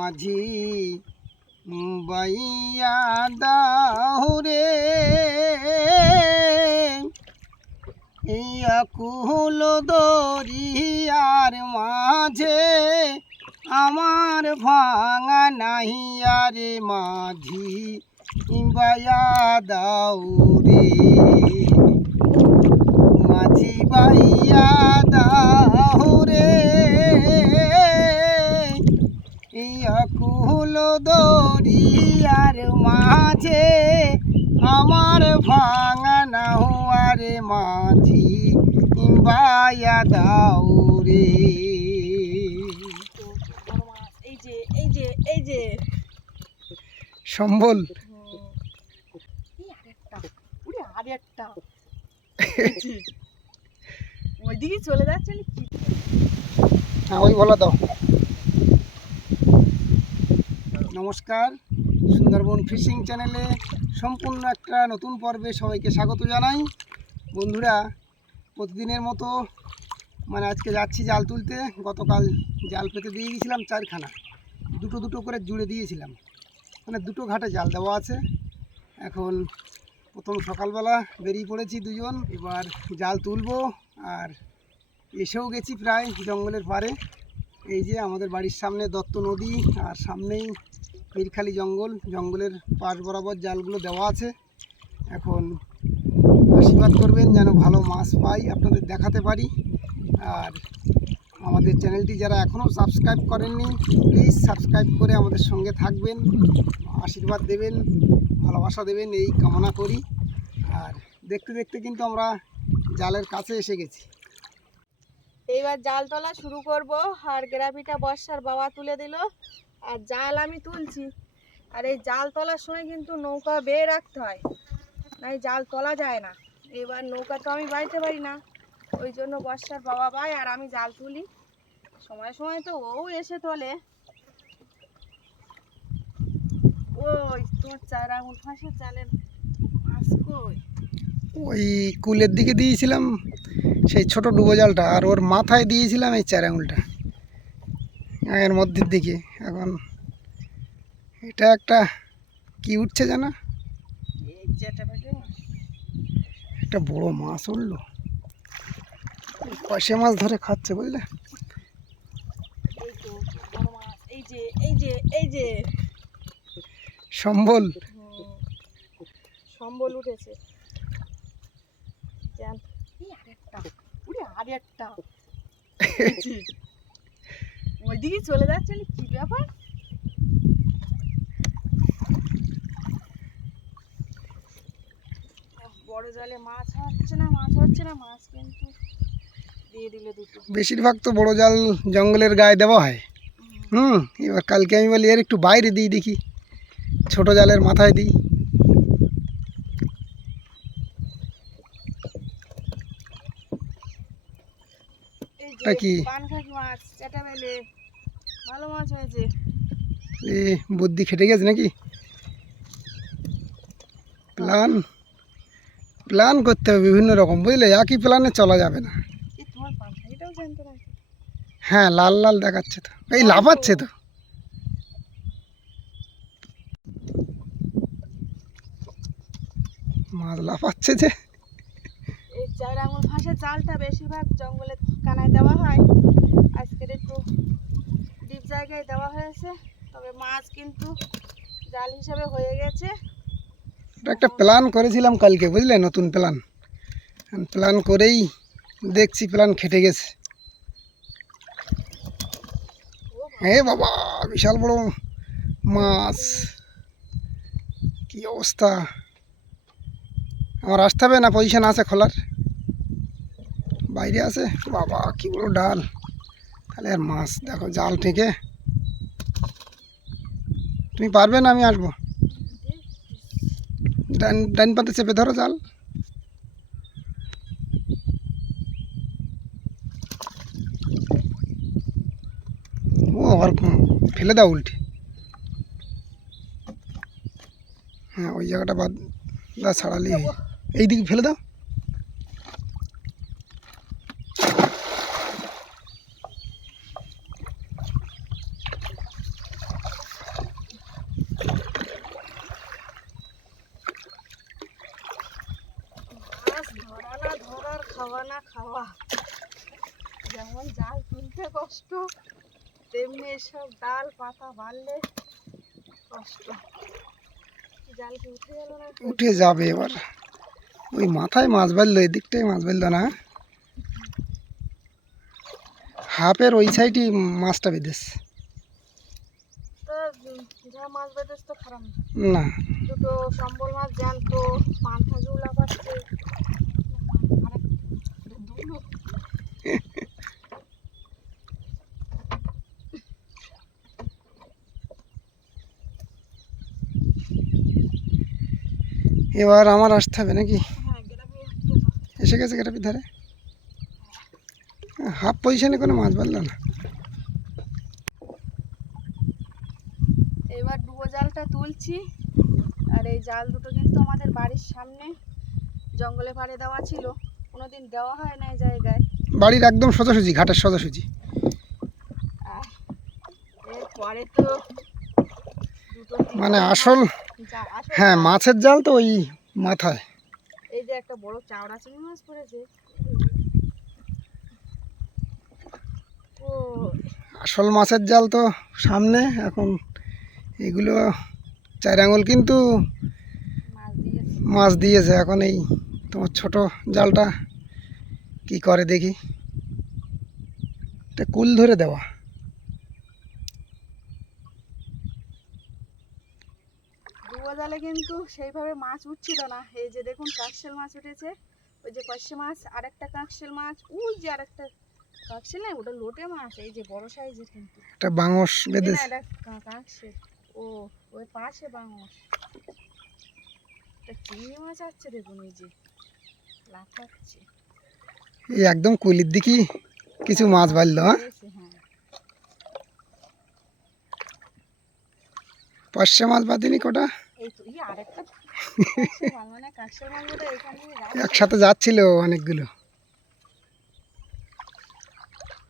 মাঝি বাইয়া দাহুরে আকুল দরিয়ার মাঝে আমার ভাঙা নাহিয়া রে মাঝি বাইয়া দাউরে মাঝি বাইয়া দাহুরে আকুল দরিয়ার মাঝে আমার ভাঙা না হুয়ারে মাঝি বাইয়া দাউরে। এই যে সম্বল আরেকটা ওইদিকে চলে যাচ্ছে নাকি? হ্যাঁ ওই বলা দাও। নমস্কার, সুন্দরবন ফিশিং চ্যানেলে সম্পূর্ণ একটা নতুন পর্বে সবাইকে স্বাগত জানাই। বন্ধুরা, প্রতিদিনের মতো আজকে যাচ্ছি জাল তুলতে। গতকাল জাল পেতে দিয়ে গেছিলাম 4খানা, দুটো করে জুড়ে দিয়েছিলাম, দুটো ঘাটে জাল দেওয়া আছে। এখন প্রথম সকালবেলা বেরিয়ে পড়েছি দুজন, এবার জাল তুলবো। আর এসেও গেছি প্রায় জঙ্গলের পাড়ে। এই যে আমাদের বাড়ির সামনে দত্ত নদী, আর সামনেই মিরখালি জঙ্গলের পাশ বরাবর জালগুলো দেওয়া আছে। এখন আশীর্বাদ করবেন যেন ভালো মাছ পাই, আপনাদের দেখাতে পারি। আর আমাদের চ্যানেলটি যারা এখনও সাবস্ক্রাইব করেননি, প্লিজ সাবস্ক্রাইব করে আমাদের সঙ্গে থাকবেন, আশীর্বাদ দেবেন, ভালোবাসা দেবেন, এই কামনা করি। আর দেখতে দেখতে কিন্তু আমরা জালের কাছে এসে গেছি। এইবার জাল তোলা শুরু করব। আর গ্রাভিটা বর্ষার বাবা তুলে দিল, আর জাল আমি তুলছি। আর এই জাল তোলার সময় কিন্তু নৌকা বেয়ে রাখতে হয়, নাই জাল তোলা যায় না। এবার নৌকা তো আমি বাইতে পারি না, ওই জন্য বর্ষার বাবা বাই আর আমি জাল তুলি। সময় সময় তো ও এসে তোলে। ওই তোর 4 আঙুল ফাঁসে জালের মাছ কই? ওই কুলের দিকে দিয়েছিলাম সেই ছোট ডুবো জালটা, আর ওর মাথায় দিয়েছিলাম এই 4 আঙুলটা এর মধ্যের দিকে। এখন এটা একটা কি উঠছে জানা, একটা বড় মাছ উঠলো, পাশে মাছ ধরে খাচ্ছে বুঝলে। এই তো বড় মাছ, এই যে সম্বল সম্বল উঠেছে। আরেকটা ওইদিকে চলে যাচ্ছে কি ব্যাপার? বড় জালে মাছ হচ্ছে না, মাছ কিন্তু দিয়ে দিলে দুটো। বেশিরভাগ তো বড় জাল জঙ্গলের গায়ে দেওয়া হয়। এবার কালকে আমি বলি এর একটু বাইরে দিই, দেখি ছোট জালের মাথায় দিই। কি পানখাকি মাছ, চেটাবেলে, ভালো মাছ হয়েছে। বুদ্ধি খেটে গেছে নাকি? প্ল্যান করতে হবে বিভিন্ন রকম, বুঝলে, একই প্ল্যানে চলা যাবে না। হ্যাঁ, লাল লাল দেখাচ্ছে তো, এই লাফাচ্ছে তো। মাছ লাফাচ্ছে যে। এই 4 আঙুল ফাঁসের জালটা বেশিরভাগ জঙ্গলের কানায় দেওয়া হয়, আজকের একটু ডিপ জায়গায় দেওয়া হয়েছে। তবে মাছ কিন্তু জাল হিসাবে হয়ে গেছে। একটা প্ল্যান করেছিলাম কালকে, বুঝলে, নতুন প্ল্যান করেই দেখছি প্ল্যান খেটে গেছে। হে বাবা, বিশাল বড় মাছ, কি অবস্থা! আমার আসতে হবে না? পজিশন আছে খোলার, বাইরে আছে। বাবা কি বড় ডাল! তাহলে আর মাছ দেখো জাল থেকে। তুমি পারবে না? আমি আসবো। ডান পাতে চেপে ধরো জাল। ও আবার ফেলে দাও উল্টে। হ্যাঁ, ওই জায়গাটা বাদ ছাড়ালি, এইদিকে ফেলে দাও। যেমন জাল তুলতে কষ্ট, তেমনি এসব ডাল পাতা বাড়লে কষ্ট। জাল কি উঠে গেল না? উঠে যাবে এবার। ওই মাথায় মাছ বাঁধলো, এদিকটাই মাছ বাঁধলো না, হাফের ওই সাইডই মাছটা বেঁধেছে। তো যা মাছ বেঁধেছে তো খারাপ না। না, দুটো সম্বল মাছ জ্যান্ত, পান্থা ঝুলা পাচ্ছে। এবার আমার আসতে হবে নাকি? হ্যাঁ, গ্রামে এসে গেছে গ্রামের ধারে। হাফ পজিশনে কোনো মাছ বাঁধলো না। এবার ডুবো জালটা তুলছি। আর এই জাল দুটো কিন্তু আমাদের বাড়ির সামনে জঙ্গলে পাড়ে দেওয়া ছিল, কোনোদিন দেওয়া হয় না এই জায়গায়। বাড়ির একদম সোজাসুজি, ঘাটের সোজাসুজি। এরপরে তো দুটো মানে আসল, হ্যাঁ মাছের জাল তো ওই মাথায়। এই যে একটা বড় চাওড়া চিংড়ি মাছ পড়েছে। ও আসল মাছের জাল তো সামনে। এখন এগুলো 4 আঙুল কিন্তু মাছ দিয়েছে। মাছ দিয়েছে। এখন এই তোমার ছোট জালটা কি করে দেখি। এটা কুল ধরে দেওয়া। ডুবো জালে কিন্তু সেইভাবে মাছ উঠছিল না। এই যে দেখুন কাকশেল মাছ উঠেছে, ওই যে পার্শে মাছ, আরেকটা কাকশেল মাছ, ওই যে আরেকটা কাকশেল নাই, ওটা লোটে মাছ, এই যে বড় সাইজের কিন্তু। একটা বাংশ না, বেঁধেছে। এটা কাকশেল। ও ওই পাশে বাংশ। একটা চিংড়ি মাছ আসছে দেখুন, ওই যে লাফাচ্ছে। এই একদম কুলির দিকে কিছু মাছ বাঁধলো। হ্যাঁ, হয়েছে, হ্যাঁ। পার্শে মাছ বাঁধিনি কোটা, এই তো আরেকটা কাকশেল মাছ, মানে কাকশেল মাছ বোধ হয় এখানে একসাথে যাচ্ছিল অনেকগুলো।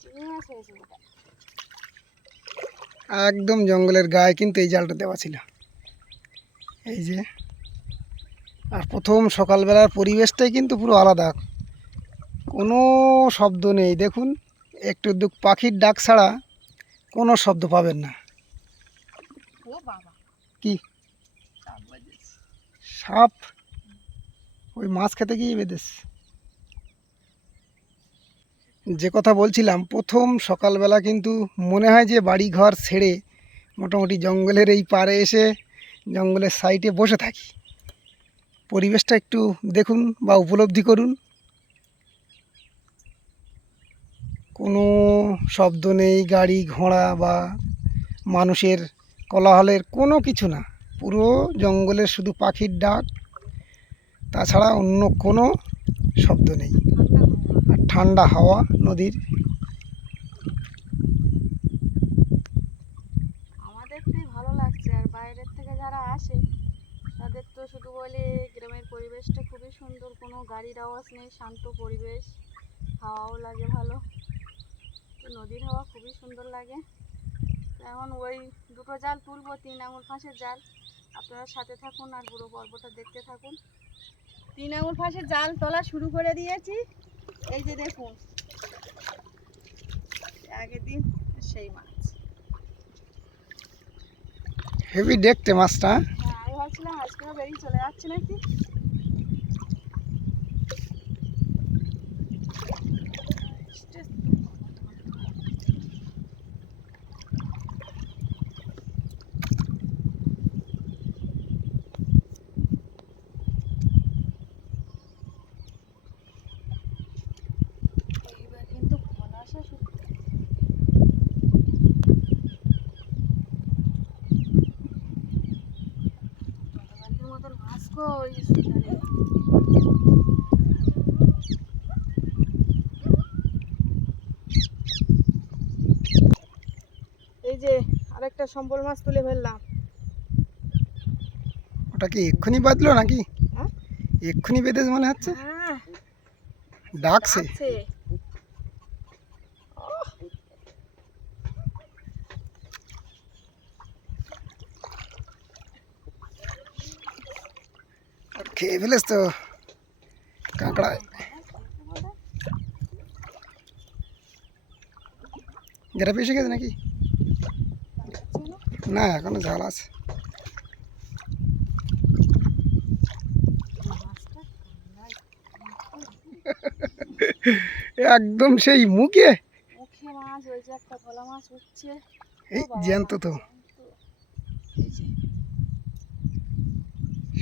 চিংড়ি মাছ হয়েছে ওটা। একদম জঙ্গলের গায়ে কিন্তু এই জালটা দেওয়া ছিল। এই যে, আর প্রথম সকালবেলার পরিবেশটাই কিন্তু পুরো আলাদা। কোনো শব্দ নেই, দেখুন একটু পাখির ডাক ছাড়া কোনো শব্দ পাবেন না। ও বাবা, কি সাপ বাজেছে। সাপ? ওই মাছ খেতে গিয়ে বেঁধেছে। যে কথা বলছিলাম, প্রথম সকালবেলা কিন্তু মনে হয় যে বাড়ি ঘর ছেড়ে মোটামুটি জঙ্গলের এই পাড়ে এসে জঙ্গলের সাইডে বসে থাকি। পরিবেশটা একটু দেখুন বা উপলব্ধি করুন। কোনো শব্দ নেই, গাড়ি ঘোড়া বা মানুষের কোলাহলের কোনো কিছু না। পুরো জঙ্গলের শুধু পাখির ডাক, তাছাড়া অন্য কোনো শব্দ নেই। আর ঠান্ডা হাওয়া নদীর। আমাদের তো ভালো লাগছে, আর বাইরের থেকে যারা আসে তাদের তো শুধু বলে গ্রামের পরিবেশটা খুবই সুন্দর, কোনো গাড়ির আওয়াজ নেই, শান্ত পরিবেশ, হাওয়াও লাগে ভালো। তো নদীর হাওয়া খুবই সুন্দর লাগে। এখন ওই দুটো জাল তুলবো, 3 আঙুল ফাঁসের জাল। আপনারা সাথে থাকুন আর পুরো পর্বটা দেখতে থাকুন। 3 আঙুল ফাঁসের জাল তোলা শুরু করে দিয়েছি। এই যে দেখুন, আগের দিন সেই মাছ। হেভি দেখতে মাছটা। হ্যাঁ, আমি ভাবছিলাম আজকেও বেরিয়ে চলে যাচ্ছে নাকি। এইবার কিন্তু ফল আসা শুরু। গতকালের মতন মাছ কই সেখানে। এই যে আরেকটা সম্বল মাছ তুলে ফেললাম। ওটা কি এক্ষুনি বাঁধলো নাকি? হ্যাঁ, এক্ষুনি বেঁধেছে মনে হচ্ছে। হ্যাঁ, ডাকছে। ডাকছে। খেয়ে ফেলেছ তো কাঁকড়ায়। গ্রাফে এসে গেছে নাকি? না এখনো জাল আছে। একদম সেই মুখে মুখে মাছ, ওই যে একটা ভোলা মাছ উঠছে। এই জ্যান্ত তো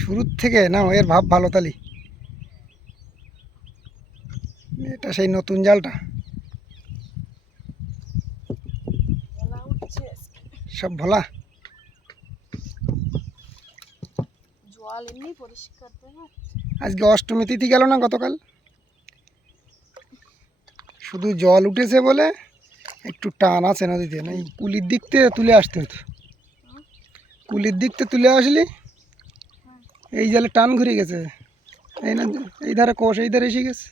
শুরুর থেকে না, এর ভাব ভালো তালি। এটা সেই নতুন জালটা, ভোলা উঠছে আজকে। সব ভোলা। জল এমনি পরিষ্কার দেবে। আজকে অষ্টমী তিথি গেল না গতকাল, শুধু জল উঠেছে বলে একটু টান আছে নদীতে, না কুলির দিক থেকে তুলে আসতে হতো। কুলির দিক থেকে তুলে আসলি এই জালে টান ঘুরে গেছে, এই না এই ধারে কোষ, এই ধারে এসে গেছে,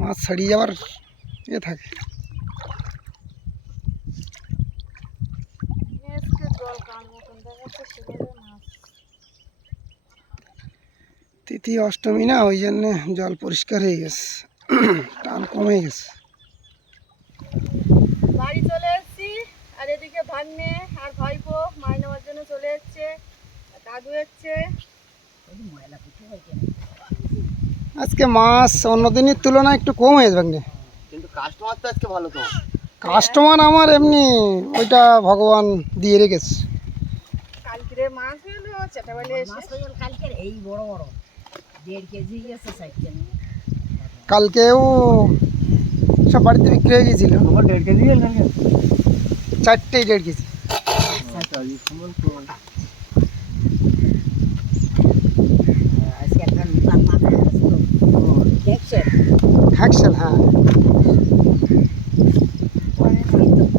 মাছ ছাড়িয়ে যাওয়ার থাকে। আজকে জল কান মতন দেখাচ্ছে, সেভাবে মাছ। তিথি অষ্টমী না, ওই জন্যে জল পরিষ্কার হয়ে গেছে, টান কমে গেছে। বাড়ি চলে এসেছি, আর এদিকে ভাগ্নে আর ভাইপো মাছ নেওয়ার জন্য চলে এসছে। দাদু এসছে। আজকে মাছ অন্য দিনের তুলনায় একটু কম হয়েছে ভাগ্নে, কিন্তু কাস্টমার তো আজকে ভালো তো। কাস্টমার আমার এমনি ওইটা ভগবান দিয়ে রেখেছে। কালকের মাছ হলো চেটাবেলে এসে। কালকের এই বড় বড় 1.5 কেজি গেছে সাইকেল। কালকেও সব বাড়িতে বিক্রি হয়ে গিয়েছিল, আমার 1.5 কেজি কালকে। 4টেই 1.5 কেজি। আজকে একটা নতুন মাছ আছে তো দেখছেন হ্যাকশন, হ্যাঁ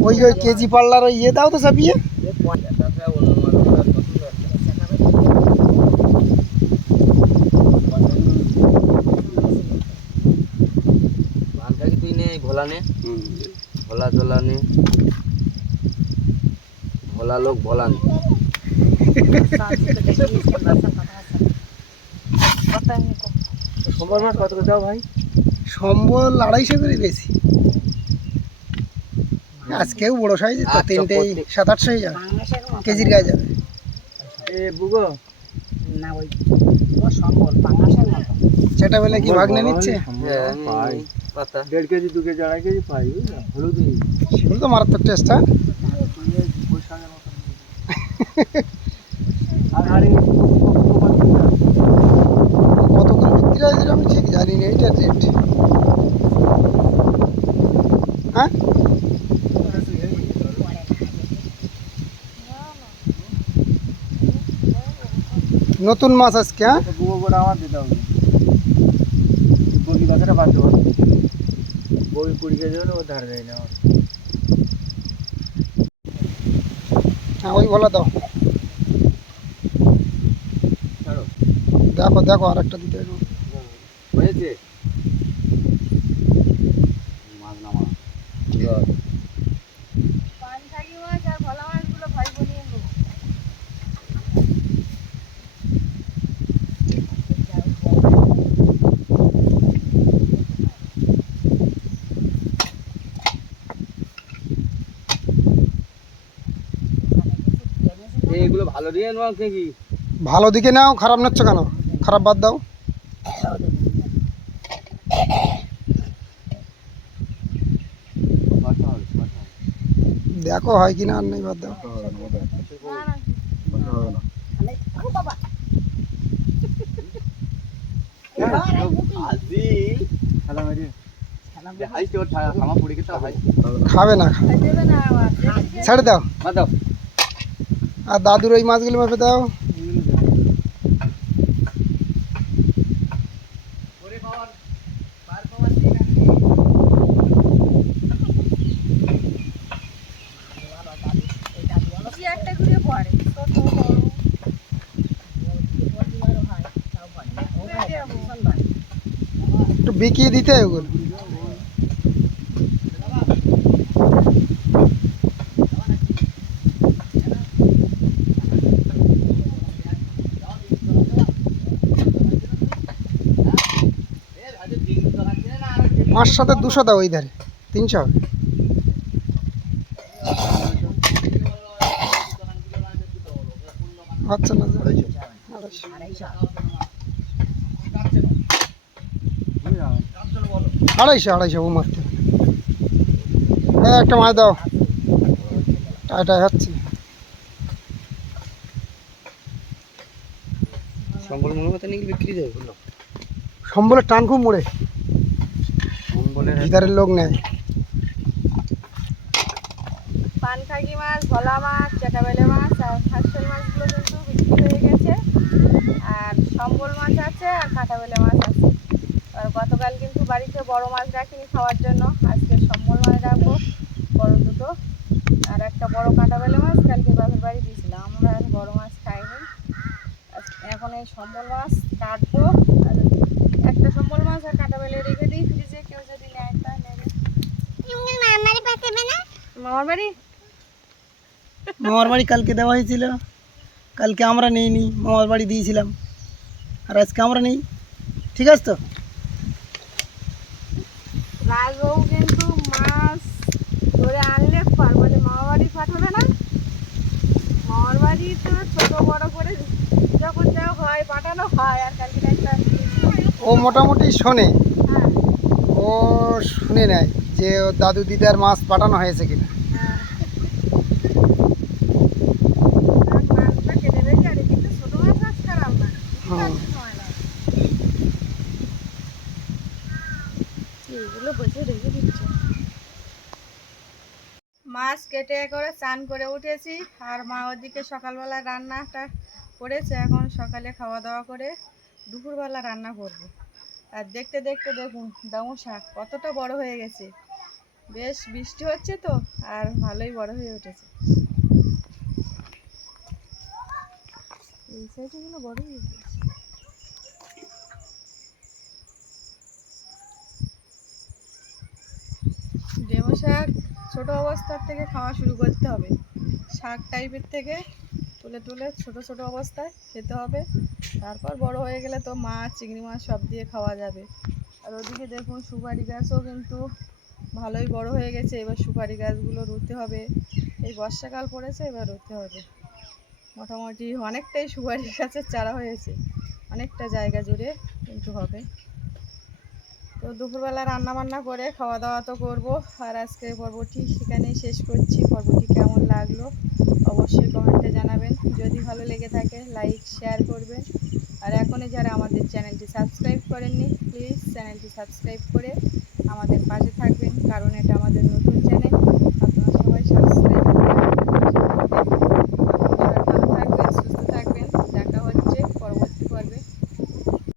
ওই ওই কেজি পাল্লার ওই ইয়ে দাও তো চাপিয়ে। তুই নে ভোলা নে, ভোলা ঝোলা নে, ভোলা লোক ভোলা নে। সোমবার মাছ কত করে দাও ভাই? সম্বল 250 করে বেশি, আজকেও বড় সাইজ তো, আচ্ছা, 3টেই 700-800 হয়ে যাবে, কেজির গায়ে যাবে। এ বুগো না ওই ও সম্বল পাঙাশের মতো। সেটা বলে কি ভাগ্নে নিচ্ছে, পাই পাতা 1.5 কেজি 2 কেজি 2.5 কেজি পাই, বুঝলা? হলুদি সেগুলো তো মারাত্মক টেস্ট। হ্যাঁ আর কত করে বিক্রি হয় আমি ঠিক জানি না, এইটার রেট। হ্যাঁ নতুন মাছ আজকে। হ্যাঁ বুগো করে আমার দিতে হবে, বগি বাজারে বাঁধতে হবে। বগি 20 কেজি হলে ও ধার দেয় না। হ্যাঁ ওই ভোলা দাও, ছাড়ো দেখো দেখো আর একটা দিতে হবে। হয়েছে মাছ নামা। পানশাকি মাছ আর ভোলা মাছগুলো ভাই বনিয়ে নেবো। এইগুলো ভালো দিয়ে নাও কি? ভালো দিকে নাও, খারাপ নিচ্ছ কেন? খারাপ বাদ দাও। দেখো হয় কিনা, আর নেই বাদ দাও। ও বাবা আজি খালা মারি দেখাই তো থামা পড়ে গেছে ভাই। খাবে না, দেবে না আবার। ছেড়ে দাও। মা দাও আর দাদুর ওই মাছগুলো মেপে দাও। বেশি একটা ঘুরে পড়ে ছোট বড়। একটু বিকিয়ে দিতে হয় ওগুলো। মাছ সাথে 200 দাও, ওই ধারে 300 হবে। হচ্ছে না যে। আড়াইশো। আড়াইশো ও মারতে। একটা মাছ দাও, টাইটাই হচ্ছে। সম্বল মনে মতো নিয়ে বিক্রি দেবে বললো। সম্বলের টান খুব মোড়ে, সম্বলের ভিতরের লোক নেয়। পানখাগি মাছ, ভোলা মাছ, চেটাবেলে মাছ আর ফাঁসেল মাছগুলো কিন্তু বিক্রি হয়ে গেছে। আর সম্বল মাছ আছে আর কাঁটাবেলে মাছ আছে। আর গতকাল কিন্তু বাড়িতে বড় মাছ রাখিনি খাওয়ার জন্য, আজকে সম্বল মাছ রাখবো বড় দুটো, আর একটা বড় কাঁটাবেলে মাছ কালকে বাপের বাড়ি দিয়েছিলাম। আমরা আর বড় মাছ খাইনি। এখন এই সম্বল মাছ কাটবো, আর একটা সম্বল মাছ আর কাঁটাবেলে রেখে দিই ফ্রিজে, কেউ যদি নেয় তা নেবে। মামার বাড়ি মামার বাড়ি কালকে দেওয়া হয়েছিল, কালকে আমরা নিইনি, মামার বাড়ি দিয়েছিলাম, আর আজকে আমরা নেই। ঠিক আছে তো? রাজবাবু কিন্তু মাছ ধরে আনলে বলে মামার বাড়ি পাঠাবে না। মামার বাড়ি তো ছোট বড় করে যখন যা হয় পাঠানো হয়। আর কালকে একটা ও মোটামুটি শোনে, হ্যাঁ ও শুনে নেয় যে ওর দাদু দিদার মাছ পাঠানো হয়েছে কিনা। হ্যাঁ মাছটা কেটে রেখে, আর কিন্তু ছোট মাছ আজ খারাপ না, হুম। সময় লাগে এগুলো বসে রেখে দিচ্ছে। মাছ কেটে করে চান করে উঠেছি, আর মা ওদিকে সকালবেলা রান্নাটা করেছে। এখন সকালে খাওয়া দাওয়া করে দুপুরবেলা রান্না করব। আর দেখতে দেখতে দেখুন ডাঙর শাক কতটা বড় হয়ে গেছে। বেশ বৃষ্টি হচ্ছে তো, আর ভালোই বড় হয়ে উঠেছে। এই সাইডগুলো বড় হয়ে গেছে। ডেমো শাক ছোট অবস্থার থেকে খাওয়া শুরু করতে হবে। শাক টাইপের থেকে তুলে তুলে ছোট ছোট অবস্থায় খেতে হবে, তারপর বড় হয়ে গেলে তো মাছ চিংড়ি মাছ সব দিয়ে খাওয়া যাবে। আর ওদিকে দেখুন সুপারি গাছও কিন্তু ভালোই বড় হয়ে গেছে। এবার সুপারি গাছগুলো রুতে হবে, এই বর্ষাকাল পড়েছে, এবার রুতে হবে। মোটামুটি অনেকটাই সুপারি গাছের চারা হয়েছে, অনেকটা জায়গা জুড়ে কিন্তু হবে। তো দুপুরবেলা রান্না বান্না করে খাওয়া দাওয়া তো করবো। আর আজকে পর্বটি সেখানেই শেষ করছি। পর্বটি কেমন লাগলো অবশ্যই কমেন্টে জানাবেন। যদি ভালো লেগে থাকে লাইক শেয়ার করবেন। আর এখনই যারা আমাদের চ্যানেলটি সাবস্ক্রাইব করেননি, প্লিজ চ্যানেলটি সাবস্ক্রাইব করে আমাদের পাশে থাকবেন, কারণ এটা